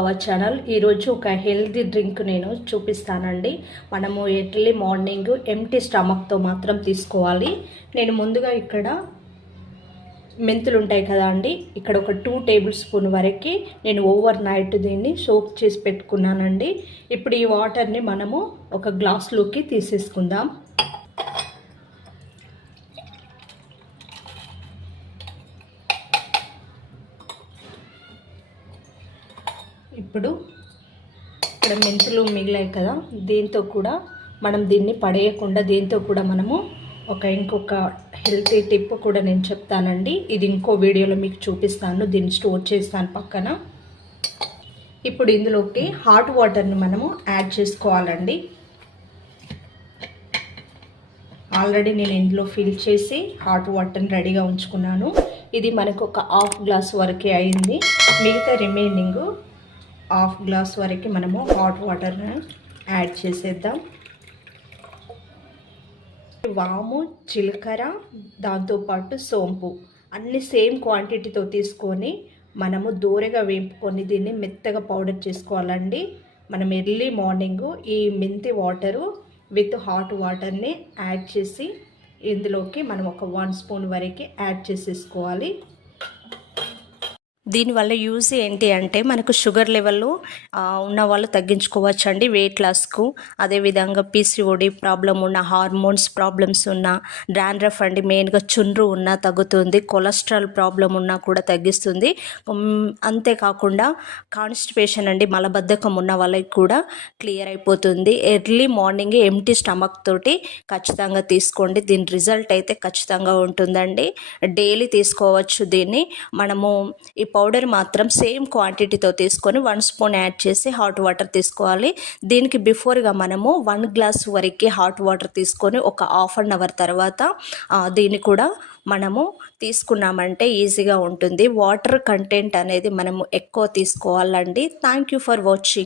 Our channel ఈరోజు ఒక healthy drink నేను చూపిస్తానండి. మనము ఎర్లీ మార్నింగ్ ఎంటీ స్టమక్తో మాత్రం తీసుకోవాలి. నేను ముందుగా ఇక్కడ మెంతులు ఉంటాయి కదా అండి, ఇక్కడ ఒక 2 టేబుల్ స్పూన్ వరకు నేను ఓవర్ నైట్ దీన్ని సోక్ చేసి పెట్టుకున్నానండి. ఇప్పుడు ఈ వాటర్ని మనము ఒక గ్లాస్లోకి తీసేసుకుందాం. ఇప్పుడు ఇక్కడ మెంతులు మిగిలాయి కదా, దీంతో కూడా మనం దీన్ని పడేయకుండా దీంతో కూడా మనము ఇంకొక హెల్తీ టిప్ కూడా నేను చెప్తానండి. ఇది ఇంకో వీడియోలో మీకు చూపిస్తాను, దీన్ని స్టోర్ చేస్తాను పక్కన. ఇప్పుడు ఇందులోకి హాట్ వాటర్ని మనము యాడ్ చేసుకోవాలండి. ఆల్రెడీ నేను ఇందులో ఫిల్ చేసి హాట్ వాటర్ని రెడీగా ఉంచుకున్నాను. ఇది మనకు ఒక హాఫ్ గ్లాస్ వరకే అయింది. మిగతా రిమైనింగ్ హాఫ్ గ్లాస్ వరకు మనము హాట్ వాటర్ని యాడ్ చేసేద్దాం. వాము, జీలకర్ర, దాంతోపాటు సోంపు అన్ని సేమ్ క్వాంటిటీతో తీసుకొని మనము దూరగా వేపుకొని దీన్ని మెత్తగా పౌడర్ చేసుకోవాలండి. మనం ఎర్లీ మార్నింగ్ ఈ మెంతి వాటరు విత్ హాట్ వాటర్ని యాడ్ చేసి ఇందులోకి మనం ఒక 1 స్పూన్ వరకు యాడ్ చేసేసుకోవాలి. దీనివల్ల యూజ్ ఏంటి అంటే మనకు షుగర్ లెవెల్ ఉన్న వాళ్ళు తగ్గించుకోవచ్చు అండి, వెయిట్ లాస్కు. అదేవిధంగా పీసీఓడి ప్రాబ్లం ఉన్న, హార్మోన్స్ ప్రాబ్లమ్స్ ఉన్న, డాండ్రఫ్ అండి మెయిన్గా చుండ్రు ఉన్నా తగ్గుతుంది, కొలెస్ట్రాల్ ప్రాబ్లం ఉన్నా కూడా తగ్గిస్తుంది. అంతేకాకుండా కాన్స్టిపేషన్ అండి మలబద్ధకం ఉన్న వాళ్ళకి కూడా క్లియర్ అయిపోతుంది. ఎర్లీ మార్నింగ్ ఎంటీ స్టమక్ తోటి ఖచ్చితంగా తీసుకోండి. దీని రిజల్ట్ అయితే ఖచ్చితంగా ఉంటుందండి. డైలీ తీసుకోవచ్చు దీన్ని. మనము ఈ పౌడర్ మాత్రం సేమ్ క్వాంటిటీతో తీసుకొని 1 స్పూన్ యాడ్ చేసి హాట్ వాటర్ తీసుకోవాలి. దీనికి బిఫోర్గా మనము 1 గ్లాస్ వరకు హాట్ వాటర్ తీసుకొని ఒక హాఫ్ అన్ అవర్ తర్వాత దీన్ని కూడా మనము తీసుకున్నామంటే ఈజీగా ఉంటుంది. వాటర్ కంటెంట్ అనేది మనము ఎక్కువ తీసుకోవాలండి. Thank you for watching.